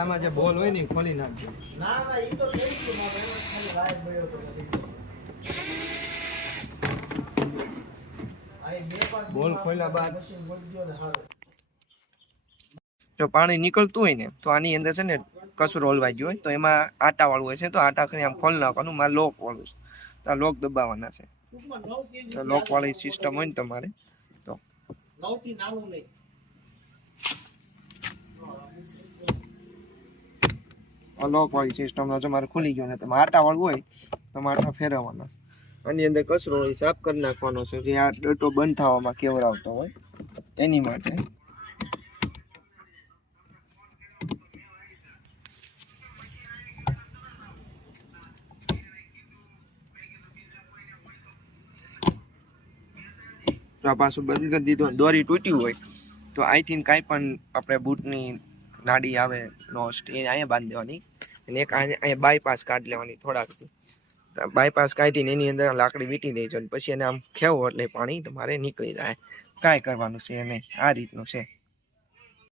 આમાં જે બોલ હોય ને ખોલી નાખજો. બોલ ખોલ્યા બાદ જો પાણી નીકળતું હોય ને તો આની અંદર છે ને કચરો ઓલવાઈ ગયો હોય તો એમાં આટા વાળું હોય છે તો આટા કરી આમ ખોલી નાખવાનું. મારે લોક વાળું છે તો આ લોક દબાવવાના છે. તો લોક વાળી સિસ્ટમ હોય ને તમારે તો લોક વાળી સિસ્ટમ જો મારે ખુલી ગયો ને તમે આટા વાળું હોય તો આટા ફેરવવાના છે. આની અંદર કચરો હોય સાફ કરી નાખવાનો છે જે આ ડટો બંધ થવામાં કેવડાવતો હોય એની માટે. જો આ પાછું બંધ કરી દીધું દોરી તૂટ્યું હોય તો અહીંથી કાંઈ પણ આપણે બૂટની નાડી આવે નોસ્ટ એ અહીંયા બાંધી દેવાની અને એક અહીંયા બાયપાસ કાઢી લેવાની. થોડાક બાયપાસ કાઢીને એની અંદર લાકડી વીંટી દેજો અને પછી એને આમ ખેવો એટલે પાણી તમારે નીકળી જાય. કાંઈ કરવાનું છે નહીં, આ રીતનું છે.